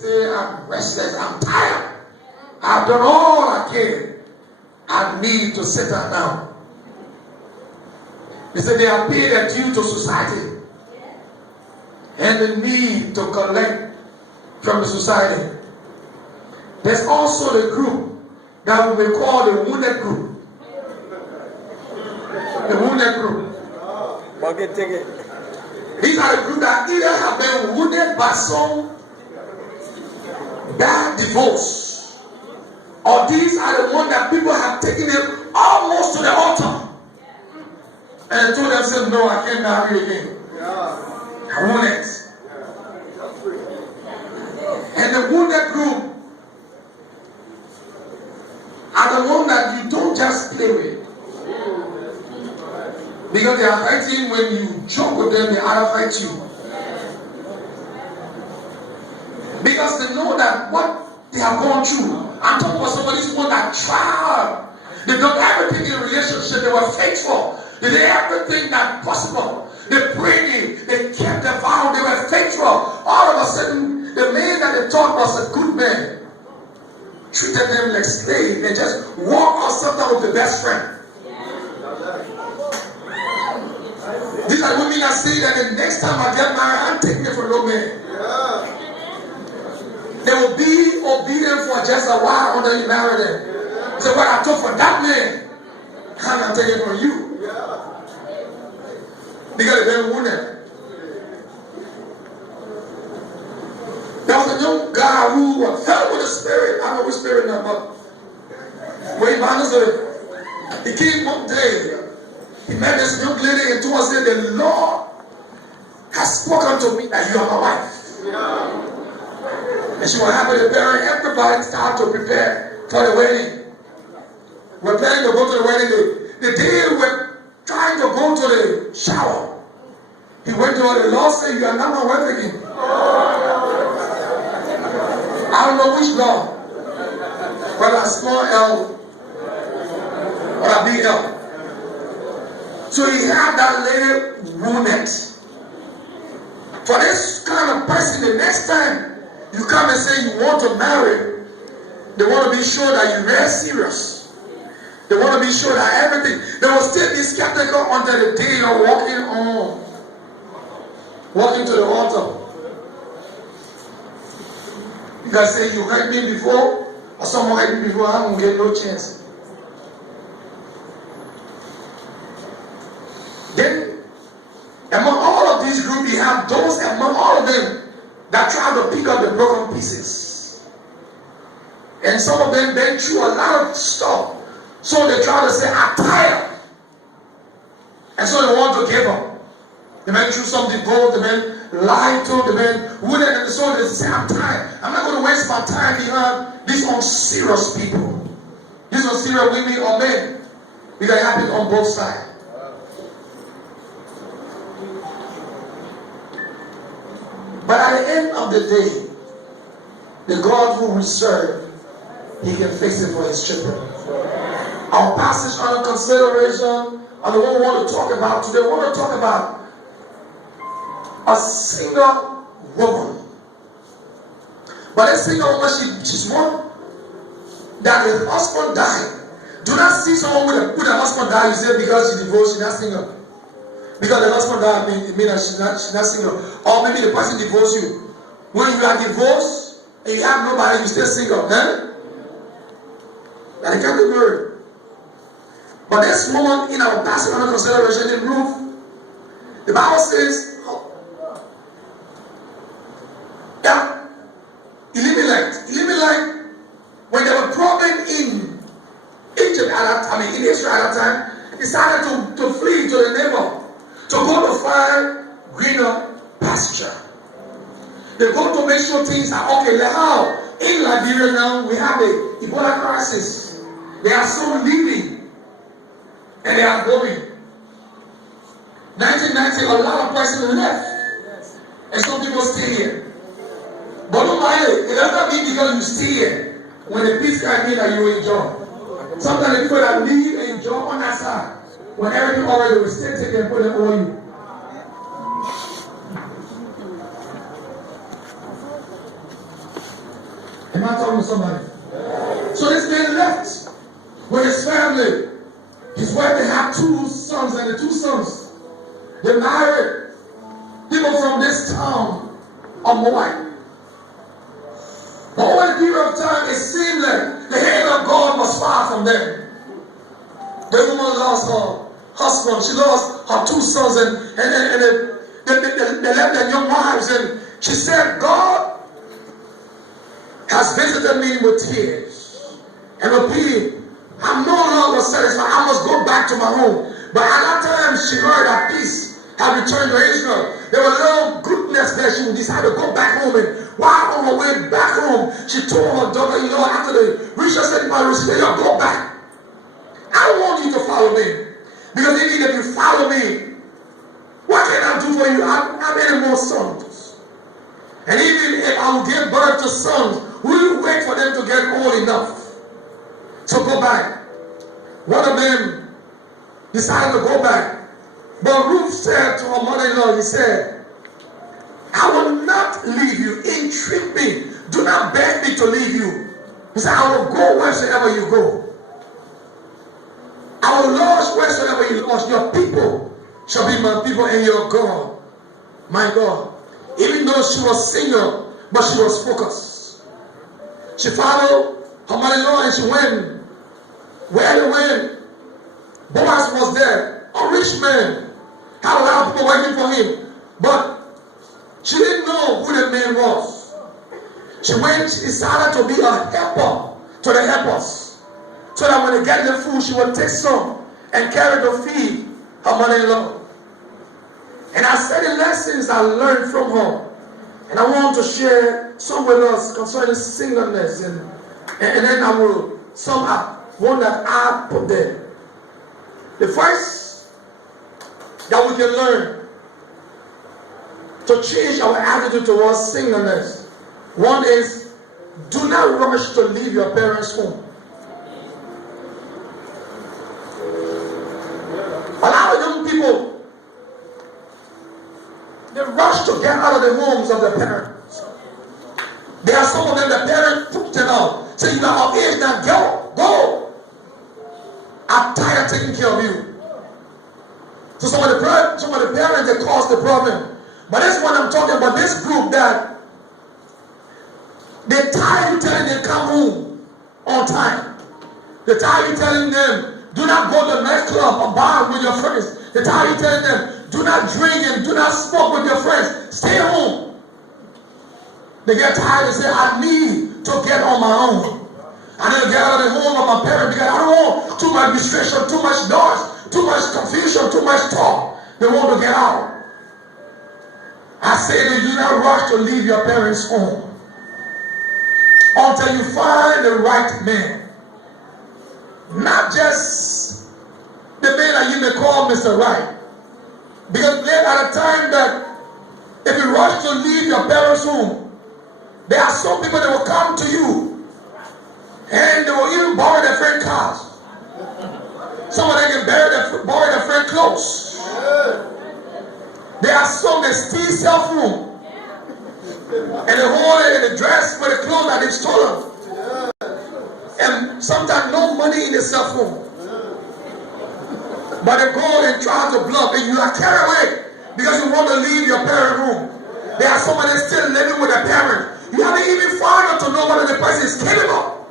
Say, I'm restless, I'm tired. I've done all I can. I need to settle down. They say they are paid their due to society. And they need to collect from the society. There's also the group that we may call the wounded group. The wounded group. Bucket ticket. These are the group that either have been wounded by some bad divorce, or these are the ones that people have taken them almost to the altar and told themselves, no, I can't marry again. I want it. And the wounded group are the one that you don't just play with. Because they are fighting. When you joke with them, they are fight you. Because they know that what they have gone through. I'm talking about somebody's one that tried. They've done everything in a relationship. They were faithful. They did everything that possible. They prayed. They kept their vow. They were faithful. All of a sudden, the man that they thought was a good man treated them like slaves. They just walked or something with the best friend. These are the women that say that the next time I get married, I'm taking it for no man. They will be obedient for just a while until you marry them. So what I took for that man, I'm not taking it from you. Because they've been wounded. There was a young guy who was filled with the Spirit. I don't know which spirit now, but when he managed it, he came one day. He met this young lady and told us that the Lord has spoken to me that you are my wife. And she was happy to marry. Everybody started to prepare for the wedding. We're planning to go to the wedding. The day we were trying to go to the shower, he went to her. The Lord said, you are not my wife again. I don't know which Lord. Whether a small L or a big L. So he had that lady wounded. For this kind of person, the next time you come and say you want to marry, they want to be sure that you're very serious. They want to be sure that everything, they will still be skeptical until the day you're walking to the altar. You guys say you hurt me before, or someone hurt me before, I don't get no chance. Then, among all of these groups, you have those among all of them that try to pick up the broken pieces. And some of them went through a lot of stuff. So they try to say, I'm tired. And so they want to give up. They went through some divorce, they went lied to, they went wounded, and so they say, I'm tired. I'm not going to waste my time behind these unserious people. These unserious women or men. Because it happens on both sides. But at the end of the day, the God who we serve, He can fix it for His children. Our passage under consideration, and the one we want to talk about today, we want to talk about a single woman. But a single woman, she's one that her husband died. Do not see someone with a husband died, you say because she divorced, she's not single. Because the husband died, it means that she's not single. Or maybe the person divorced you. When you are divorced and you have nobody, you stay single. Eh? That it can't be married. But this woman in our passage under consideration in Ruth, the Bible says that Elimelech, when there was a problem in Egypt in Israel at that time, decided to flee to the neighbor. To go to find greener pasture. They go to make sure things are okay. Like how in Liberia now we have the Ebola crisis. They are still leaving and they are going. 1990, a lot of persons left. And some people stay here. But don't mind it. It doesn't mean because you stay here. When the peace guy mean that you enjoy. Sometimes the people that leave and enjoy on that side. When everything already was still taken and put it on you. Am I talking to somebody? So this man left with his family. His wife, they had 2 sons, and the 2 sons, they married people from this town of Moab. But over the period of time, it seemed like the hand of God was far from them. The woman lost her husband, she lost her 2 sons, and they left their young wives, and she said, God has visited me with tears and with pity. I'm no longer satisfied. I must go back to my home. But at that time, she heard that peace had returned to Israel. There was a little goodness there. She decided to go back home. And while on her way back home, she told her daughter-in-law after the Risha said, go back. I don't want you to follow me. Because even if you follow me, what can I do for you? How many more sons? And even if I will give birth to sons, will you wait for them to get old enough? So go back. One of them decided to go back. But Ruth said to her mother-in-law, he said, I will not leave you. Entreat me. Do not beg me to leave you. He said, I will go wheresoever you go. I will lodge wheresoever you lodge. Your people shall be my people, and your God, my God. Even though she was single, but she was focused. She followed her mother-in-law and she went where they went. Boaz was there, a rich man, had a lot of people waiting for him, but she didn't know who the man was. She decided to be a helper to the helpers, so that when they get the food, she would take some and carry to feed her mother-in-law. And I said the lessons I learned from her, and I want to share some with us concerning singleness, and then I will sum up one that I put there. The first that we can learn to change our attitude towards singleness, one is, do not rush to leave your parents' home. A lot of young people, they rush to get out of the homes of their parents. There are some of them, the parents took them out. Say, you are of age now, go. I'm tired of taking care of you. So some of the parents, they cause the problem. But that's what I'm talking about. This group that they tired you telling them come home on time. They tired you telling them do not go to the nightclub or bar with your friends. They tired you telling them do not drink and do not smoke with your friends. Stay home. They get tired and say, I need to get on my own. I need to get out of the home of my parents because I don't want too much restriction, too much noise, too much confusion, too much talk. They want to get out. I say that you not rush to leave your parents' home until you find the right man. Not just the man that you may call Mr. Right. Because there are a time that if you rush to leave your parents' home, there are some people that will come to you and they will even borrow their friend cars. Some of them can borrow their friend clothes. There are some that steal cell phone and they hold it in the dress for the clothes that they've stolen. And sometimes no money in the cell phone. But they go and try to bluff and you are carried away because you want to leave your parent room. There are some that still living with their parents. You haven't even found out to know whether the person is capable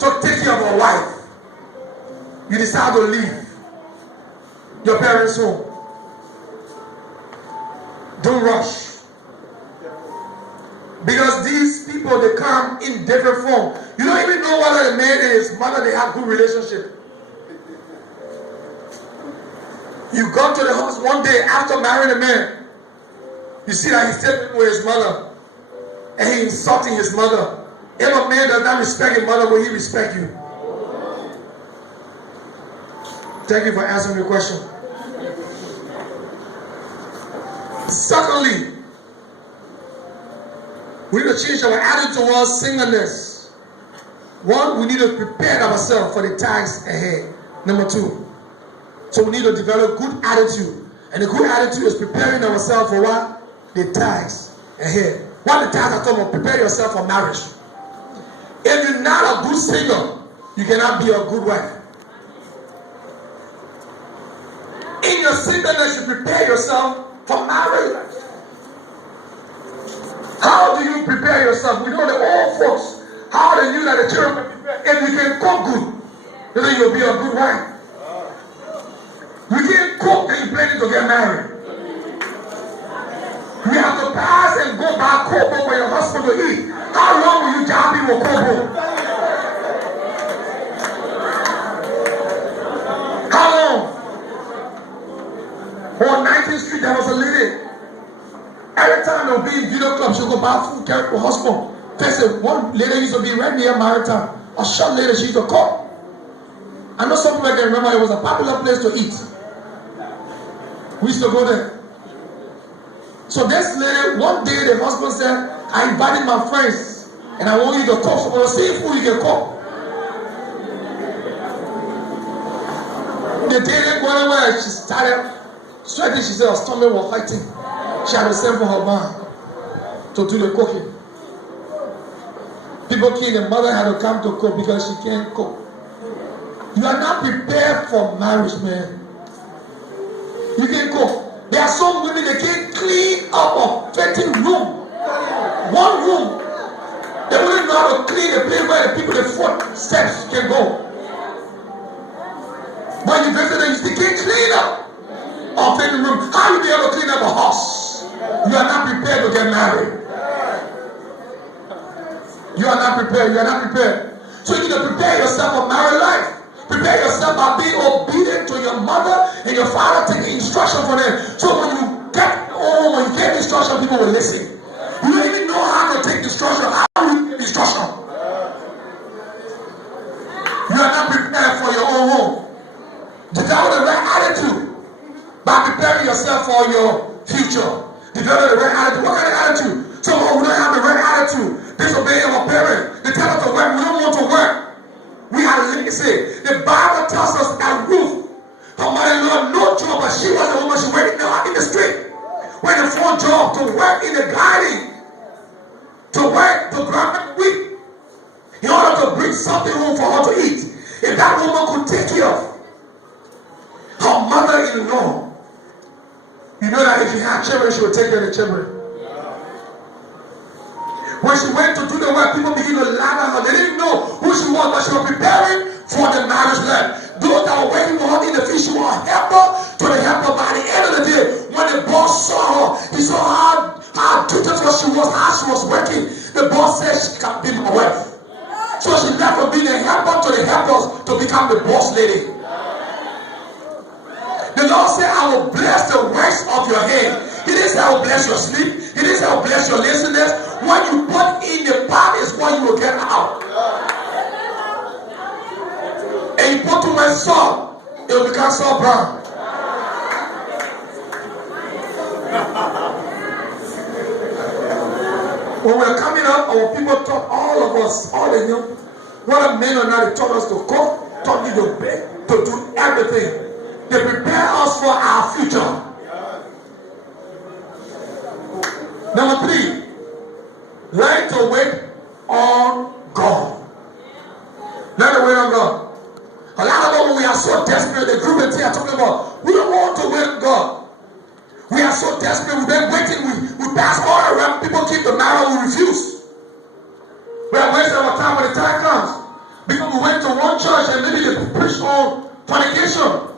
to take care of a wife. You decide to leave your parents' home. Don't rush. Because these people, they come in different form. You don't even know whether the man and his mother, they have good relationship. You go to the house one day after marrying a man. You see that he's still living with his mother. And he's insulting his mother. If a man does not respect his mother, will he respect you? Thank you for answering the question. Secondly, we need to change our attitude towards singleness. One, we need to prepare ourselves for the times ahead. Number two, so we need to develop good attitude. And the good attitude is preparing ourselves for what? The times ahead. What the times are talking about? Prepare yourself for marriage. If you're not a good singer, you cannot be a good wife. In your singleness, you prepare yourself for marriage. How do you prepare yourself? We know the old folks, how they knew that the children can prepare. If you can cook good, then you'll be a good wife. You can't cook, then you're planning to get married. You have to pass and go back kobo for your husband to eat. How long will you job him with kobo? How long? On 19th Street, there was a lady. Every time they'll be in video club, she'll go buy food, carry her husband. They said one lady used to be right near Maritime. A short lady, she used to cook. I know some people can remember it was a popular place to eat. We used to go there. So this lady, one day the husband said, I invited my friends and I want you to cook. So for the same food you can cook. The day they go anywhere, she started sweating. She said her stomach was fighting. She had to send for her man to do the cooking. People came, the mother had to come to cook because she can't cook. You are not prepared for marriage, man. You can cook. There are some women that can't clean up a 15 room. One room. They wouldn't know how to clean the place where the people, the footsteps can go. When you visit them, you still can't clean up a 15 room. How you be able to clean up a house? You are not prepared to get married. You are not prepared. You are not prepared. So you need to prepare yourself for married life. Prepare yourself by being obedient to your mother and your father, taking instruction from them. So when you get home, when you get instruction, people will listen. You don't even know how to take instruction. How do you get instruction? You are not prepared for your own home. Develop the right attitude by preparing yourself for your future. Develop the right attitude. What kind of attitude? Some of us don't have the right attitude. Disobeying our parents. They tell us to work. We don't want to work. We have to say, the Bible tells us that Ruth, her mother-in-law, no job, but she was the woman, she went out in the street. Went to full job to work in the garden, to work, to grab wheat, in order to bring something home for her to eat. If that woman could take care of her mother-in-law, you know that if she had children, she would take care of the children. When she went to do the work, people began to laugh at her. They didn't know who she was, but she was preparing for the marriage life. Those that were waiting for her in the field, she was a helper to the helper. By the end of the day, when the boss saw her, he saw how dutiful she was, how she was working. The boss said she can be my wife. So she left from being a helper to the helpers to become the boss lady. The Lord said, I will bless the works of your hand. He didn't say I will bless your sleep. He didn't say I will bless your laziness. What you put in the pot is what you will get out. And you put too much salt, it will become salt brown. When we are coming up, our people taught all of us, all the young, whether men or not, they taught us to cook, taught me to bake, to do everything. They prepare us for our future. Number 3, learn to wait on God. Learn to wait on God. A lot of us, we are so desperate. The group that are talking about, we don't want to wait on God. We are so desperate. We've been waiting. We pass all around. People keep the marrow. We refuse. We are wasting our time when the time comes. Because we went to one church and maybe they preach on fornication.